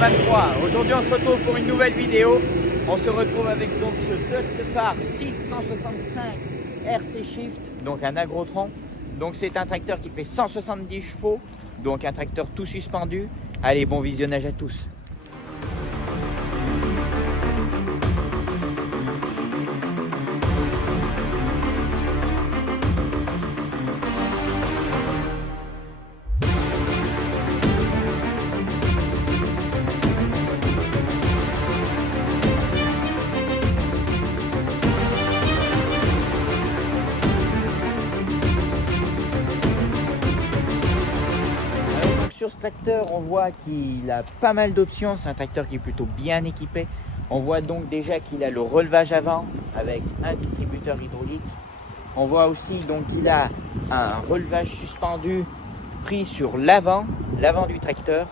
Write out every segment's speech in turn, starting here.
2023. Aujourd'hui on se retrouve pour une nouvelle vidéo. On se retrouve avec donc ce Dutch Star 665 RC Shift, donc un Agrotron. Donc c'est un tracteur qui fait 170 chevaux, donc un tracteur tout suspendu. Allez, bon visionnage à tous. Sur ce tracteur, on voit qu'il a pas mal d'options. C'est un tracteur qui est plutôt bien équipé. On voit donc déjà qu'il a le relevage avant avec un distributeur hydraulique. On voit aussi donc qu'il a un relevage suspendu pris sur l'avant du tracteur,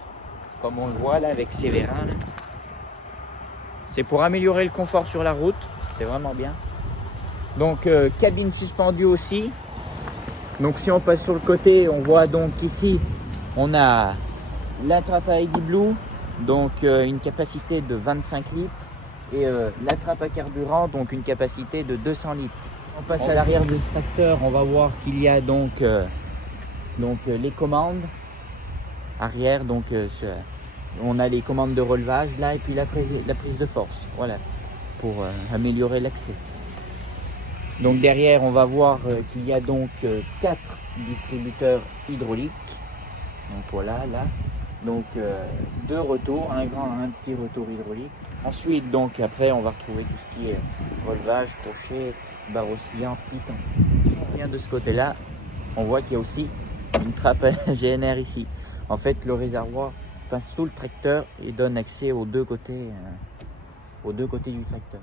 comme on le voit là avec ses vérins. C'est pour améliorer le confort sur la route. C'est vraiment bien. Donc cabine suspendue aussi. Donc si on passe sur le côté, on voit donc ici on a la trappe à Eddy Blue, donc une capacité de 25 litres et la trappe à carburant, donc une capacité de 200 litres. On passe à l'arrière de ce tracteur, on va voir qu'il y a donc les commandes arrière, donc on a les commandes de relevage là et puis la prise de force, voilà, pour améliorer l'accès. Donc derrière on va voir qu'il y a donc 4 distributeurs hydrauliques. Donc voilà, là, donc 2 retours, un petit retour hydraulique. Ensuite, donc après, on va retrouver tout ce qui est relevage, crochet, barre oscillante, piton. Si on vient de ce côté-là, on voit qu'il y a aussi une trappe GNR ici. En fait, le réservoir passe sous le tracteur et donne accès aux deux côtés du tracteur.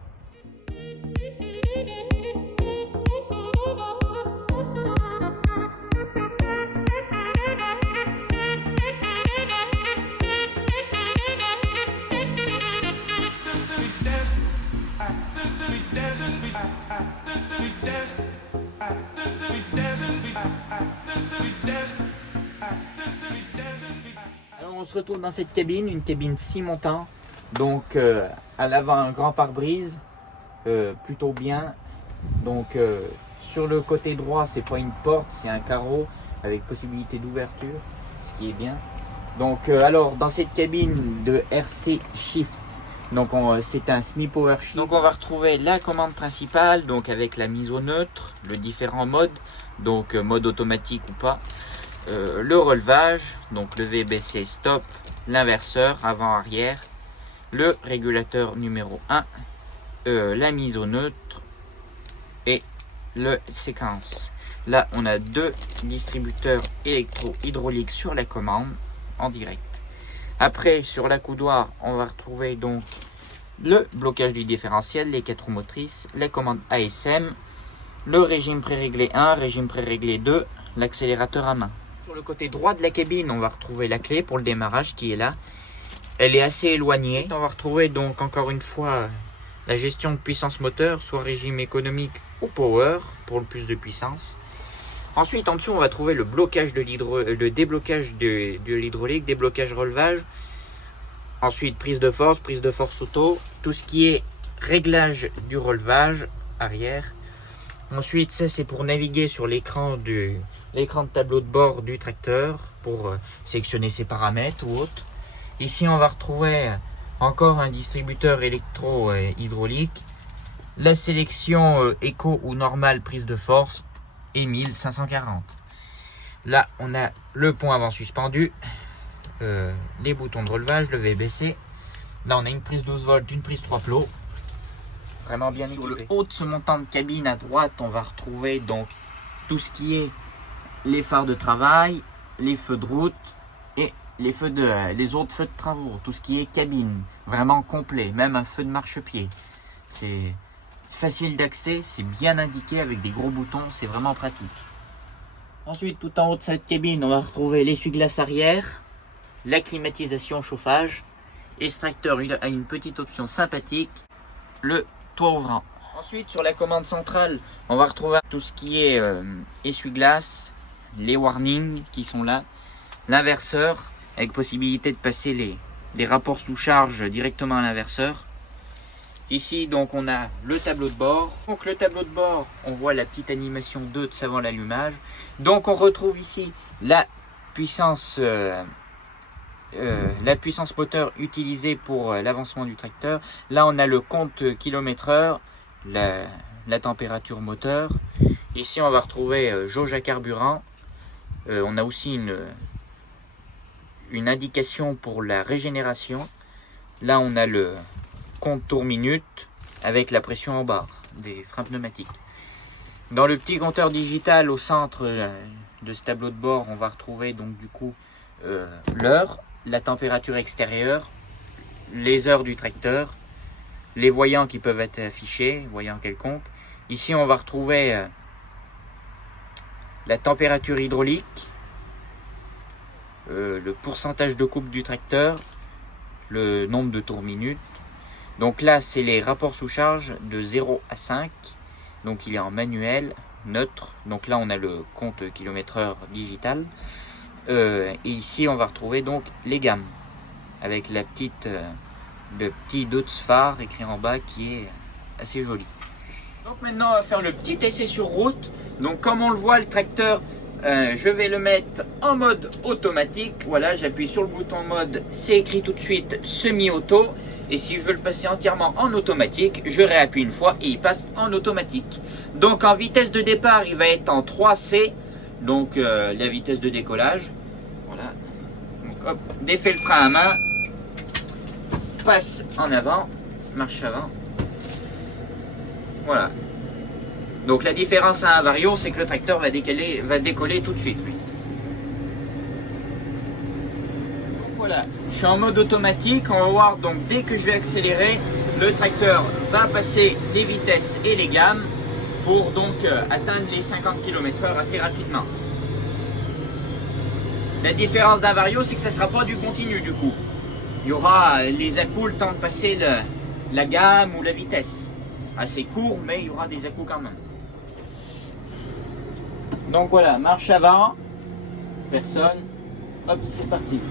Alors on se retrouve dans cette cabine, une cabine 6 montants, donc à l'avant un grand pare-brise, plutôt bien. Donc sur le côté droit c'est pas une porte, c'est un carreau avec possibilité d'ouverture, ce qui est bien. Donc alors dans cette cabine de RC Shift, donc c'est un semi-power shift. Donc on va retrouver la commande principale, donc avec la mise au neutre, le différent modes, donc mode automatique ou pas, le relevage, donc lever, baisser, stop, l'inverseur avant arrière, le régulateur numéro 1, la mise au neutre et le séquence. Là on a 2 distributeurs électro-hydrauliques sur la commande en direct. Après, sur l'accoudoir, on va retrouver donc le blocage du différentiel, les 4 roues motrices, les commandes ASM, le régime pré-réglé 1, régime pré-réglé 2, l'accélérateur à main. Sur le côté droit de la cabine, on va retrouver la clé pour le démarrage qui est là. Elle est assez éloignée. On va retrouver donc encore une fois la gestion de puissance moteur, soit régime économique ou power pour le plus de puissance. Ensuite, en dessous, on va trouver le blocage le déblocage de l'hydraulique, déblocage relevage. Ensuite, prise de force auto, tout ce qui est réglage du relevage arrière. Ensuite, ça c'est pour naviguer sur l'écran de tableau de bord du tracteur pour sélectionner ses paramètres ou autres. Ici, on va retrouver encore un distributeur électro-hydraulique, la sélection éco ou normale prise de force et 1540. Là on a le pont avant suspendu, les boutons de relevage, lever, baisser. Là on a une prise 12 volts, une prise 3 plots, vraiment bien équipé. Sur le haut de ce montant de cabine à droite, on va retrouver donc tout ce qui est les phares de travail, les feux de route et les autres feux de travaux, tout ce qui est cabine, vraiment complet, même un feu de marchepied. C'est facile d'accès, c'est bien indiqué avec des gros boutons, c'est vraiment pratique. Ensuite, tout en haut de cette cabine, on va retrouver l'essuie-glace arrière, la climatisation chauffage, et ce tracteur a une petite option sympathique, le toit ouvrant. Ensuite, sur la commande centrale, on va retrouver tout ce qui est essuie-glace, les warnings qui sont là, l'inverseur avec possibilité de passer des rapports sous charge directement à l'inverseur. Ici donc on a le tableau de bord. Donc le tableau de bord, on voit la petite animation 2 avant l'allumage. Donc on retrouve ici la puissance moteur utilisée pour l'avancement du tracteur. Là on a le compte kilomètre-heure, la température moteur. Ici on va retrouver jauge à carburant. On a aussi une indication pour la régénération. Là on a le compte tour minute avec la pression en barre des freins pneumatiques. Dans le petit compteur digital au centre de ce tableau de bord, on va retrouver donc du coup l'heure, la température extérieure, les heures du tracteur, les voyants qui peuvent être affichés, voyants quelconques. Ici on va retrouver la température hydraulique, le pourcentage de coupe du tracteur, le nombre de tours minute. Donc là c'est les rapports sous charge de 0 à 5. Donc il est en manuel, neutre. Donc là on a le compte kilomètre-heure digital. Et ici on va retrouver donc les gammes avec le petit Deutz phare écrit en bas qui est assez joli. Donc maintenant on va faire le petit essai sur route. Donc comme on le voit, le tracteur, je vais le mettre en mode automatique. Voilà, j'appuie sur le bouton mode, c'est écrit tout de suite semi-auto. Et si je veux le passer entièrement en automatique, je réappuie une fois et il passe en automatique. Donc en vitesse de départ, il va être en 3C. Donc la vitesse de décollage. Voilà. Donc hop, défait le frein à main. Passe en avant. Marche avant. Voilà. Donc la différence à un vario, c'est que le tracteur va décoller tout de suite, lui. Voilà, je suis en mode automatique. On va voir, donc dès que je vais accélérer, le tracteur va passer les vitesses et les gammes pour donc atteindre les 50 km/h assez rapidement. La différence d'un vario, c'est que ça ne sera pas du continu du coup. Il y aura les à-coups, le temps de passer la gamme ou la vitesse. Assez court, mais il y aura des à-coups quand même. Donc voilà, marche avant, personne, hop, c'est parti.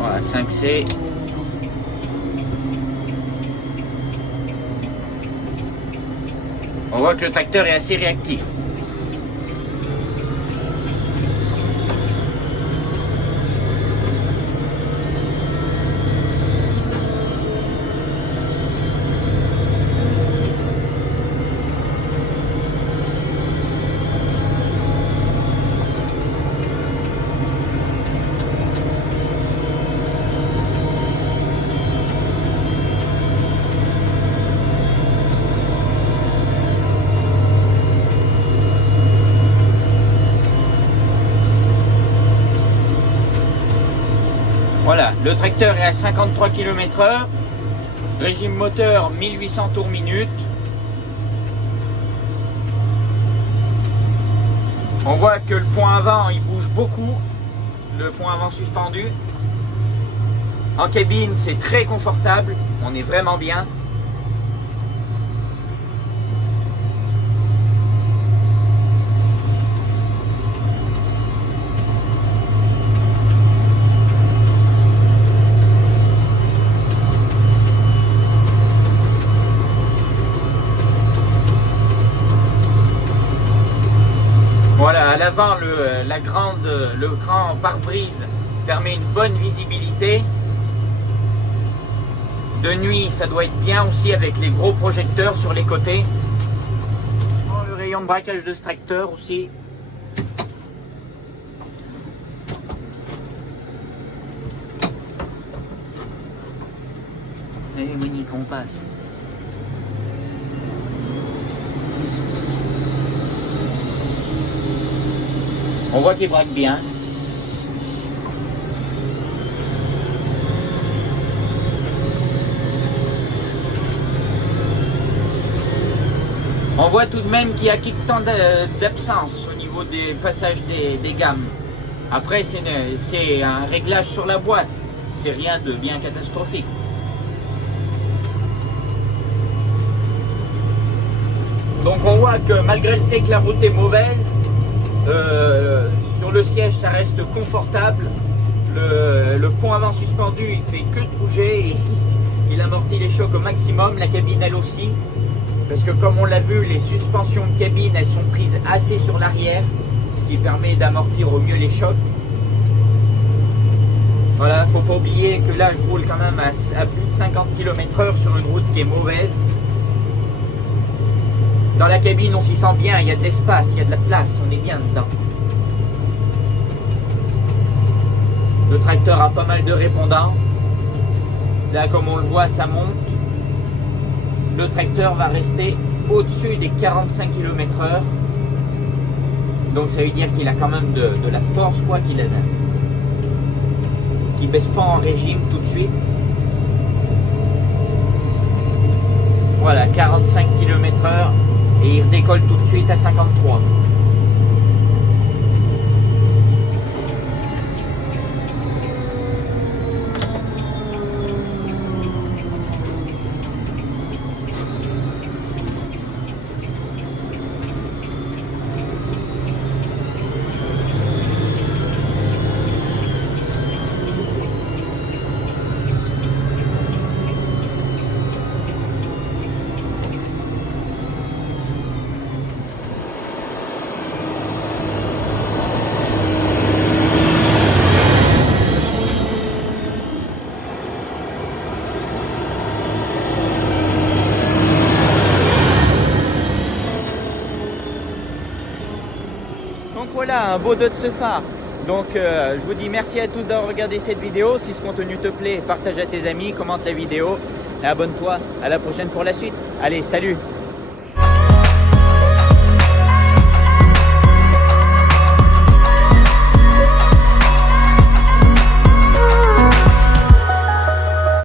Voilà, 5C. On voit que le tracteur est assez réactif. Voilà, le tracteur est à 53 km/h, régime moteur 1800 tours minute. On voit que le point avant il bouge beaucoup, le point avant suspendu. En cabine c'est très confortable, on est vraiment bien. Voilà, à l'avant, le grand pare-brise permet une bonne visibilité. De nuit, ça doit être bien aussi avec les gros projecteurs sur les côtés. Le rayon de braquage de ce tracteur aussi. Allez Monique, on passe. On voit qu'il braque bien. On voit tout de même qu'il y a quelques temps d'absence au niveau des passages des gammes. Après, c'est un réglage sur la boîte. C'est rien de bien catastrophique. Donc on voit que malgré le fait que la route est mauvaise, sur le siège ça reste confortable. Le pont avant suspendu il fait que de bouger, il amortit les chocs au maximum, la cabine elle aussi. Parce que comme on l'a vu, les suspensions de cabine elles sont prises assez sur l'arrière, ce qui permet d'amortir au mieux les chocs. Voilà, faut pas oublier que là je roule quand même à plus de 50 km/h sur une route qui est mauvaise. Dans la cabine on s'y sent bien, il y a de l'espace, il y a de la place, on est bien dedans. Le tracteur a pas mal de répondants. Là comme on le voit ça monte. Le tracteur va rester au-dessus des 45 km/h. Donc ça veut dire qu'il a quand même de la force quoi, qu'il baisse pas en régime tout de suite. Voilà, 45 km/h et il redécolle tout de suite à 53. Donc voilà, un beau dos de ce phare. Donc je vous dis merci à tous d'avoir regardé cette vidéo. Si ce contenu te plaît, partage à tes amis, commente la vidéo et abonne-toi. À la prochaine pour la suite. Allez, salut!